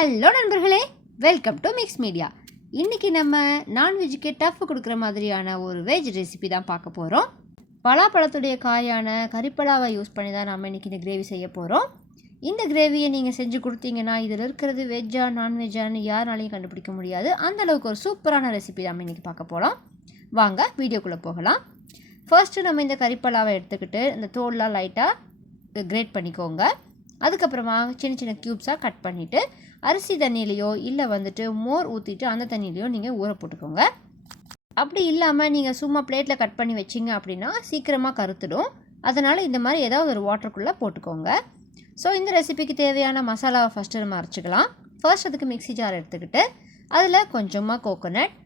Hello நண்பர்களே welcome to mix media இன்றைக்கி நம்ம நான்வெஜ்ஜுக்கு டஃப் கொடுக்குற மாதிரியான ஒரு வெஜ் ரெசிபி தான் பார்க்க போகிறோம் பலாப்பழத்துடைய காயான கறிப்பலாவை யூஸ் பண்ணி தான் நம்ம இன்றைக்கி இந்த கிரேவி செய்ய போகிறோம் இந்த கிரேவியை நீங்கள் செஞ்சு கொடுத்தீங்கன்னா இதில் இருக்கிறது வெஜ்ஜா நான்வெஜ்ஜான்னு யாராலையும் கண்டுபிடிக்க முடியாது. அந்த அளவுக்கு ஒரு சூப்பரான ரெசிபி நம்ம இன்றைக்கி பார்க்க போகிறோம் வாங்க வீடியோக்குள்ளே போகலாம். ஃபர்ஸ்ட்டு நம்ம இந்த கறிப்பலாவை எடுத்துக்கிட்டு இந்த தோல்லாம் லைட்டாக கிரேட் பண்ணிக்கோங்க. அதுக்கப்புறமா சின்ன சின்ன க்யூப்ஸாக கட் பண்ணிவிட்டு அரிசி தண்ணியிலையோ இல்லை வந்துட்டு மோர் ஊற்றிட்டு அந்த தண்ணியிலையோ நீங்கள் ஊற போட்டுக்கோங்க. அப்படி இல்லாமல் நீங்கள் சும்மா பிளேட்டில் கட் பண்ணி வச்சிங்க அப்படின்னா சீக்கிரமாக கருத்துடும். அதனால் இந்த மாதிரி ஏதாவது ஒரு வாட்டருக்குள்ளே போட்டுக்கோங்க. ஸோ இந்த ரெசிபிக்கு தேவையான மசாலாவை ஃபஸ்ட்டு நம்ம அரைச்சிக்கலாம். ஃபர்ஸ்ட் அதுக்கு மிக்ஸி ஜார் எடுத்துக்கிட்டு அதில் கொஞ்சமாக கோகோனட்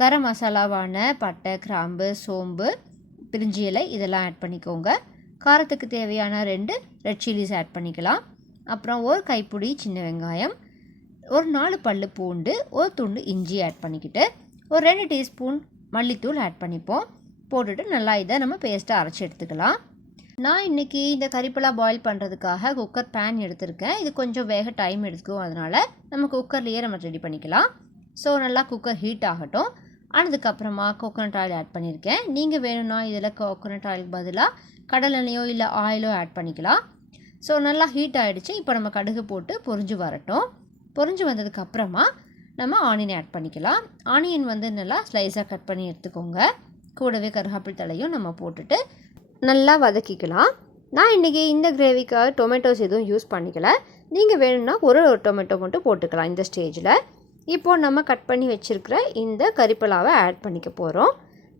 கரம் மசாலாவான பட்டை கிராம்பு சோம்பு பிரிஞ்சி இலை இதெல்லாம் ஆட் பண்ணிக்கோங்க. காரத்துக்கு தேவையான ரெண்டு ரெட் சில்லிஸ் ஆட் பண்ணிக்கலாம். அப்புறம் ஒரு கைப்பிடி சின்ன வெங்காயம் ஒரு நாலு பல் பூண்டு ஒரு துண்டு இஞ்சி ஆட் பண்ணிக்கிட்டு ஒரு ரெண்டு டீஸ்பூன் மல்லித்தூள் ஆட் பண்ணிப்போம். போட்டுட்டு நல்லா இதை நம்ம பேஸ்ட்டாக அரைச்சி எடுத்துக்கலாம். நான் இன்றைக்கி இந்த கறிப்பலா பாயில் பண்ணுறதுக்காக குக்கர் பேன் எடுத்திருக்கேன். இது கொஞ்சம் வேக டைம் எடுத்துக்கும் அதனால் நம்ம குக்கர்லேயே நம்ம ரெடி பண்ணிக்கலாம். ஸோ நல்லா குக்கர் ஹீட் ஆகட்டும். ஆனதுக்கப்புறமா கோகோனட் ஆயில் ஆட் பண்ணியிருக்கேன். நீங்கள் வேணும்னா இதில் கோகோனட் ஆயிலுக்கு பதிலாக கடலெண்ணெயோ இல்லை ஆயிலோ ஆட் பண்ணிக்கலாம். ஸோ நல்லா ஹீட் ஆகிடுச்சு இப்போ நம்ம கடுகு போட்டு பொரிஞ்சு வரட்டும். பொரிஞ்சு வந்ததுக்கப்புறமா நம்ம ஆனியன் ஆட் பண்ணிக்கலாம். ஆனியன் வந்து நல்லா ஸ்லைஸாக கட் பண்ணி எடுத்துக்கோங்க. கூடவே கருகாப்பிள் தலையும் நம்ம போட்டுட்டு நல்லா வதக்கிக்கலாம். நான் இன்றைக்கி இந்த கிரேவிக்காக டொமேட்டோஸ் எதுவும் யூஸ் பண்ணிக்கல. நீங்கள் வேணும்னா ஒரு டொமேட்டோ மட்டும் போட்டுக்கலாம் இந்த ஸ்டேஜில் இப்போது நம்ம கட் பண்ணி வச்சுருக்கிற இந்த கறிப்பலாவை ஆட் பண்ணிக்க போகிறோம்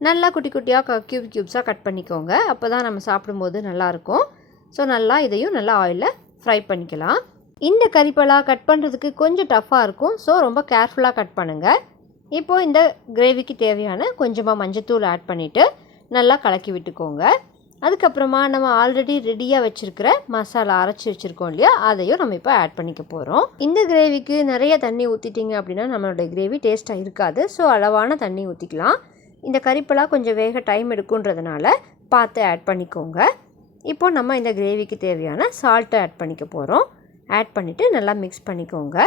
நல்லா குட்டி குட்டியாக க்யூப் க்யூப்ஸாக கட் பண்ணிக்கோங்க. அப்போ தான் நம்ம சாப்பிடும்போது நல்லாயிருக்கும். ஸோ நல்லா இதையும் நல்லா ஆயிலில் ஃப்ரை பண்ணிக்கலாம். இந்த கறிப்பலா கட் பண்ணுறதுக்கு கொஞ்சம் டஃப்பாக இருக்கும். ஸோ ரொம்ப கேர்ஃபுல்லாக கட் பண்ணுங்கள் இப்போது இந்த கிரேவிக்கு தேவையான கொஞ்சமாக மஞ்சத்தூள் ஆட் பண்ணிவிட்டு நல்லா கலக்கி விட்டுக்கோங்க. அதுக்கப்புறமா நம்ம ஆல்ரெடி ரெடியாக வச்சுருக்கிற மசாலா அரைச்சி வச்சுருக்கோம் இல்லையா? அதையும் நம்ம இப்போ ஆட் பண்ணிக்க போகிறோம் இந்த கிரேவிக்கு நிறைய தண்ணி ஊற்றிட்டிங்க அப்படின்னா நம்மளுடைய கிரேவி டேஸ்ட்டாக இருக்காது. ஸோ அளவான தண்ணி ஊற்றிக்கலாம் இந்த கறிப்பலா கொஞ்சம் வேக டைம் எடுக்குன்றதுனால பார்த்து ஆட் பண்ணிக்கோங்க. இப்போ நம்ம இந்த கிரேவிக்கு தேவையான சால்ட்டை ஆட் பண்ணிக்க போகிறோம் ஆட் பண்ணிவிட்டு நல்லா மிக்ஸ் பண்ணிக்கோங்க.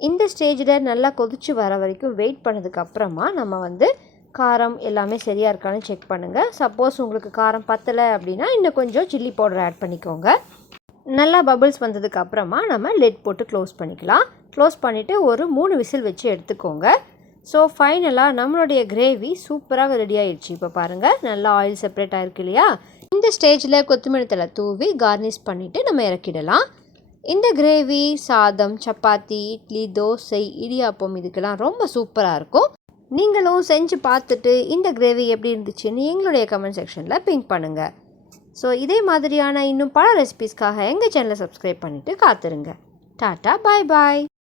இந்த ஸ்டேஜில் நல்லா கொதித்து வர வரைக்கும் வெயிட் பண்ணதுக்கப்புறமா நம்ம வந்து காரம் எல்லாமே சரியாக இருக்கான்னு செக் பண்ணுங்கள் சப்போஸ் உங்களுக்கு காரம் பத்தலை அப்படின்னா இன்னும் கொஞ்சம் சில்லி பவுடர் ஆட் பண்ணிக்கோங்க. நல்லா பபிள்ஸ் வந்ததுக்கு அப்புறமா நம்ம லெட் போட்டு க்ளோஸ் பண்ணிக்கலாம். க்ளோஸ் பண்ணிவிட்டு ஒரு மூணு விசில் வச்சு எடுத்துக்கோங்க. ஸோ ஃபைனலாக நம்மளுடைய கிரேவி சூப்பராக ரெடி ஆயிடுச்சு. இப்போ பாருங்கள் நல்லா ஆயில் செப்பரேட் ஆகிருக்கு இல்லையா? இந்த ஸ்டேஜில் கொத்தமல்லி தலை தூவி கார்னிஷ் பண்ணிவிட்டு நம்ம இறக்கிடலாம். இந்த கிரேவி சாதம் சப்பாத்தி இட்லி தோசை இடியாப்பம் இதுக்கெல்லாம் ரொம்ப சூப்பராக இருக்கும். நீங்களும் செஞ்சு பார்த்துட்டு இந்த கிரேவி எப்படி இருந்துச்சுன்னு எங்களுடைய கமெண்ட் செக்ஷனில் பிங்க் பண்ணுங்கள் ஸோ இதே மாதிரியான இன்னும் பல ரெசிபீஸ்க்காக எங்கள் சேனலை சப்ஸ்கிரைப் பண்ணிவிட்டு காத்துருங்க. டாட்டா பாய் பாய்